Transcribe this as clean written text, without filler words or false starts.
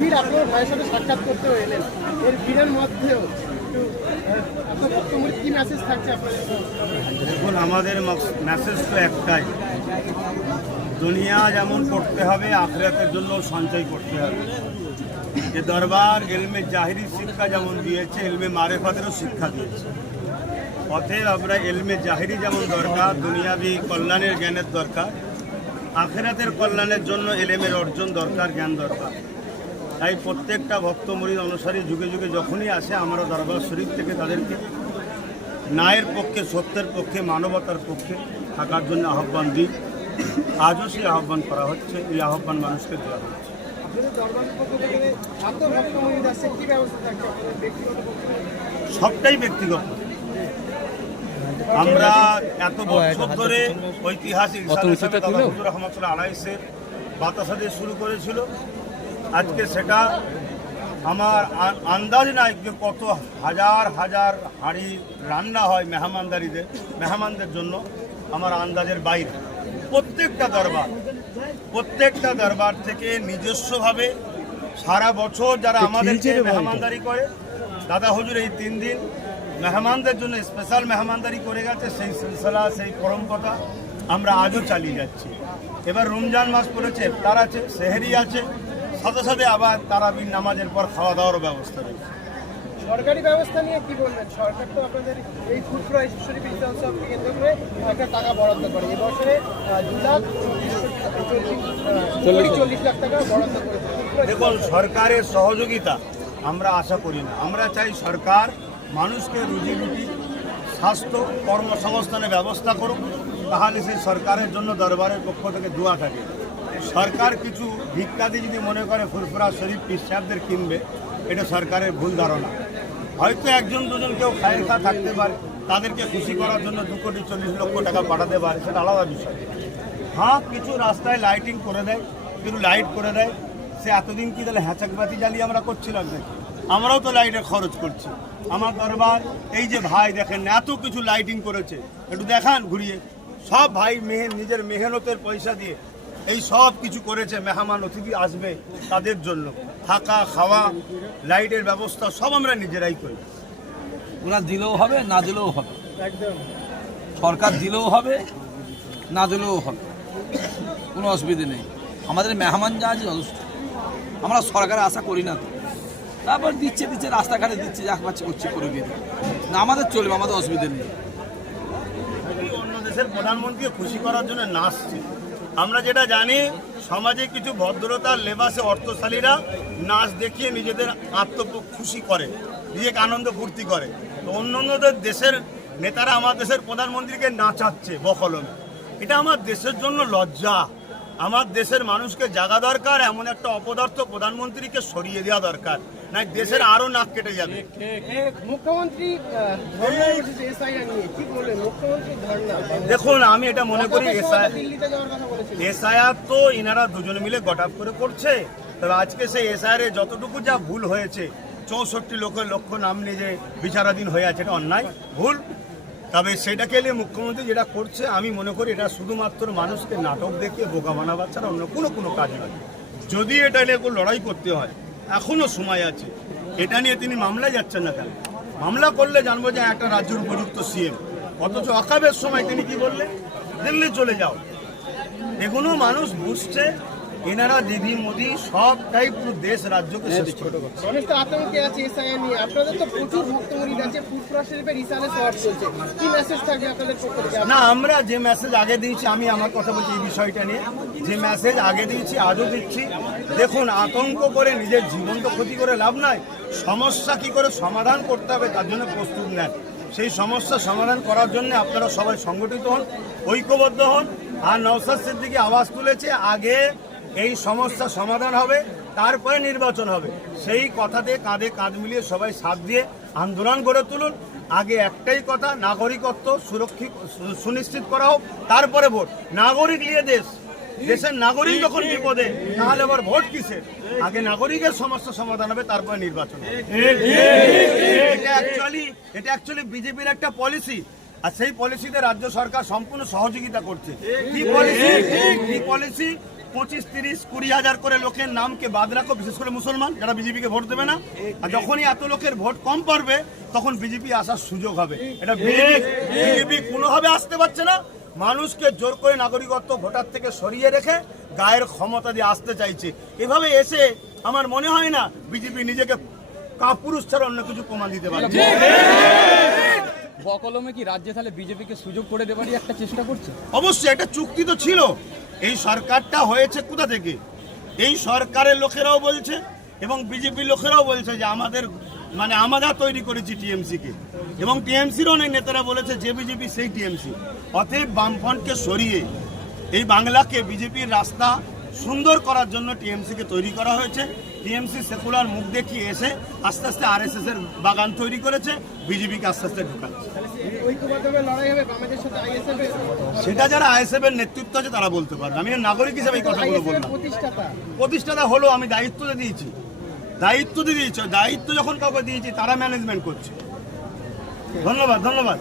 আপনার ভাইয়ের সাথে সাক্ষাৎ করতে এলেন, এর ভিড়ের মধ্যেও আপনার বক্তব্য কি মেসেজ থাকছে আপনাদের? দেখুন, আমাদের মেসেজ তো একটাই, দুনিয়া যেমন করতে হবে আখিরাতের জন্য সঞ্চয় করতে হবে। যে দরবার এলমে জাহিরি শিক্ষা যেমন দিয়েছে, এলমে মারেফাতেরও শিক্ষা দিয়েছে। অতএব আমরা এলমে জাহিরি যেমন দরকার, দুনিয়াবি কল্যাণের জ্ঞানের দরকার, আখিরাতের কল্যাণের জন্য এলেমের অর্জন দরকার, জ্ঞান দরকার। তাই প্রত্যেকটা ভক্ত মুরিদ অনুসারী যুগে যুগে যখনই আসে, আমরা দরবার শরীফ থেকে তাদেরকে ন্যায়ের পক্ষে, সত্যের পক্ষে, মানবতার পক্ষে থাকার জন্য আহ্বান দিই। আজও সেই আহ্বান করা হচ্ছে, এই আহ্বান মানুষকে দেওয়া হচ্ছে। সবটাই ব্যক্তিগত। আমরা এত বছর ধরে ঐতিহাসিক রহমতুল্লাহ আলাইহির বাতাসা দিয়ে শুরু করেছিল। আজকে সেটা আমার আন্দাজ নাই যে কত হাজার হাজার হাঁড়ি রান্না হয় মেহমানদের জন্য, আমার আন্দাজের বাইরে। প্রত্যেকটা দরবার থেকে নিজস্বভাবে সারা বছর যারা আমাদেরকে মেহমানদারি করে, দাদা হুজুর এই 3 দিন মেহমানদের জন্য স্পেশাল মেহমানদারি করে গেছে। সেই সিলসিলা, সেই পরম্পরা আমরা আজও চালিয়ে যাচ্ছি। এবার রমজান মাস পড়েছে, ইফতার আছে, সেহরি আছে, সাথে সাথে আবার তারাবির নামাজের পর খাওয়া দাওয়ার ব্যবস্থা রয়েছে। সরকারি ব্যবস্থা নিয়ে কি বলবেন? সরকার তো আপনাদের এই ফুড ক্রাইস শরীফ উৎসবকে কেন্দ্র করে একটা টাকা বরাদ্দ করে, এবছরে 2,40 লাখ টাকা বরাদ্দ করেছে। দেখুন, সরকারের সহযোগিতা আমরা আশা করি না। আমরা চাই সরকার মানুষকে রুজি রুটি, স্বাস্থ্য, কর্মসংস্থানের ব্যবস্থা করুক। তাহলে সেই সরকারের জন্য দরবারের পক্ষ থেকে দোয়া থাকে। সরকার কিছু ভিক্ষাদি যদি মনে করে ফুরফুরা শরীফ পীর সাহেবদের কিনবে, এটা সরকারের ভুল ধারণা। হয়তো একজন দুজন কেউ খায়ের খা থাকতে পারে, তাদেরকে খুশি করার জন্য 2,40,00,000 টাকা পাঠাতে পারে, সেটা আলাদা বিষয়। হ্যাঁ, কিছু রাস্তায় লাইটিং করে দেয়, কিছু লাইট করে দেয়। সে এতদিন কি তাহলে হ্যাচাকবাতি জ্বালিয়ে আমরা করছিলাম নাকি? আমরাও তো লাইটের খরচ করছি। আমার দরবার এই যে ভাই দেখেন এত কিছু লাইটিং করেছে, একটু দেখান ঘুরিয়ে। সব ভাই নিজের মেহনতের পয়সা দিয়ে এই সব কিছু করেছে। মেহমান অতিথি আসবে তাদের জন্য থাকা, খাওয়া, লাইটের ব্যবস্থা সব আমরা নিজেরাই করি। ওরা দিলেও হবে, না দিলেও হবে। একদম সরকার দিলেও হবে, না দিলেও হবে, কোনো অসুবিধে নেই। আমাদের মেহমান যা আছে যথেষ্ট। আমরা সরকারের আশা করি না তো। তারপর দিচ্ছে রাস্তাঘাটে দিচ্ছে, যা পাচ্ছে করছে, করে দিয়ে না আমাদের চলবে, আমাদের অসুবিধে নেই। অন্য দেশের প্রধানমন্ত্রীকে খুশি করার জন্য নাচছে। আমরা যেটা জানি, সমাজে কিছু ভদ্রতার লেবাসে অর্থশালীরা নাচ দেখিয়ে নিজেদের খুশি করে, নিজেকে আনন্দ ফুর্তি করে। তো অন্য দেশের নেতারা আমার দেশের প্রধানমন্ত্রীকে নাচাচ্ছে বকলমে। এটা আমার দেশের জন্য লজ্জা। আমার দেশের মানুষকে জাগা দরকার, এমন একটা অপদার্থ প্রধানমন্ত্রীকে সরিয়ে দেওয়া দরকার, না দেশের আরো নাক কেটে যাবে। মুখ্যমন্ত্রী দেখুন, আমি এটা মনে করি এসআইআর তো ইনারা দুজন মিলে গটাপ করে করছে। তবে আজকে সেই এসআইআর যতটুকু যা ভুল হয়েছে, 64 লক্ষ নাম নিয়ে যে বিচারাধীন হয়ে আছে, এটা অন্যায়, ভুল। তবে সেটাকে নিয়ে মুখ্যমন্ত্রী যেটা করছে, আমি মনে করি এটা শুধুমাত্র মানুষকে নাটক দেখিয়ে বোকা বানাবার ছাড়া অন্য কোনো কাজ নয়। যদি এটা নিয়ে লড়াই করতে হয়, এখনো সময় আছে। এটা নিয়ে তিনি মামলায় যাচ্ছেন না কেন? মামলা করলে জানবো যে একটা রাজ্যের উপযুক্ত সিএম। অথচ অকাবের সময় তিনি কি বললেন? দিল্লি চলে যাও। এগুলো মানুষ বুঝছে। এনারা দিদি মোদি সবটাই পুরো দেশ রাজ্যকে শেষ করে দিচ্ছে। অনেকটা আতঙ্কে আছে এসআইআর নিয়ে। আপনাদের তো প্রচুর ভক্ত মুরিদ আছে, ফুরফুরা শরীফের ইসালে সওয়াব চলছে। কি মেসেজ থাকবে আপনাদের পক্ষ থেকে? না, আমরা যে মেসেজ আগে দিয়েছি, আমি আমার কথা বলছি এই বিষয়টা নিয়ে, যে মেসেজ আগে দিয়েছি আজও দিচ্ছি। দেখুন, আতঙ্ক করে নিজের জীবন তো ক্ষতি করে লাভ নাই। সমস্যা কি করে সমাধান করতে হবে তার জন্য প্রস্তুত নেন। সেই সমস্যা সমাধান করার জন্য আপনারা সবাই সংগঠিত হন, ঐক্যবদ্ধ হন। আর নওশাদ সিদ্দিকী আওয়াজ তুলেছে, আগে এই সমস্যা সমাধান হবে, তারপরে নির্বাচন হবে। সেই কথাতে কাঁধে কাঁধ মিলিয়ে সবাই সাথ দিয়ে আন্দোলন গড়ে তুলুন। আগে একটাই কথা, নাগরিকত্ব সুনিশ্চিত করা হোক, তারপরে ভোট। নাগরিক নিয়ে দেশের নাগরিক যখন বিপদে, তাহলে আবার ভোট কিসের? আগে নাগরিকের সমস্যা সমাধান হবে, তারপরে নির্বাচন হবে। এটা অ্যাকচুয়ালি বিজেপির একটা পলিসি। আর সেই পলিসিতে রাজ্য সরকার সম্পূর্ণ সহযোগিতা করছে। কি পলিসি? 25, 30, 20 হাজার করে লোকের নামকে বাদ রাখো, বিশেষ করে মুসলমান যারা বিজেপিকে ভোট দেবে না। আর যখনই এত লোকের ভোট কম পড়বে তখন বিজেপি আসার সুযোগ হবে। এটা বিজেপি কোনোভাবে আসতে পারছে না। মানুষকে জোর করে নাগরিকত্ব ভোটার থেকে সরিয়ে রেখে গায়ের ক্ষমতা দিয়ে আসতে চাইছে। এভাবে এসে আমার মনে হয় না বিজেপি নিজেকে কাপুরুষ ছাড়া অন্য কিছু প্রমাণ দিতে পারে। বকলমে কি রাজ্যে তাহলে বিজেপিকে সুযোগ করে দেবারই একটা চেষ্টা করছে? অবশ্যই একটা চুক্তি তো ছিল। এই সরকারটা হয়েছে কোথা থেকে? এই সরকারের লোকেরাও বলছে এবং বিজেপির লোকেরাও বলছে যে আমরা তৈরি করেছি টিএমসিকে, এবং টিএমসির অনেক নেতারা বলেছে যে বিজেপি সেই টিএমসি। অতএব বামফ্রন্টকে সরিয়ে এই বাংলাকে বিজেপির রাস্তা সুন্দর করার জন্য টিএমসিকে তৈরি করা হয়েছে। টিএমসি সেকুলার মুখ দেখিয়ে এসে আস্তে আস্তে আরএসএস এর বাগান তৈরি করেছে, বিজেপিকে আস্তে আস্তে ঢুকাচ্ছে। ঐক্যবদ্ধভাবে লড়াই হবে বামেদের সাথে আইএসএফ এর? সেটা যারা আইএসএফ এর নেতৃত্ব আছে তারা বলতে পারবে। আমি নাগরিক হিসেবে এই কথাগুলো আইএসএফ এর বললাম। প্রতিষ্ঠাতা হলো, আমি দায়িত্ব দিয়েছি। দায়িত্ব যখন কাউকে দিয়েছি তারা ম্যানেজমেন্ট করছে। ধন্যবাদ।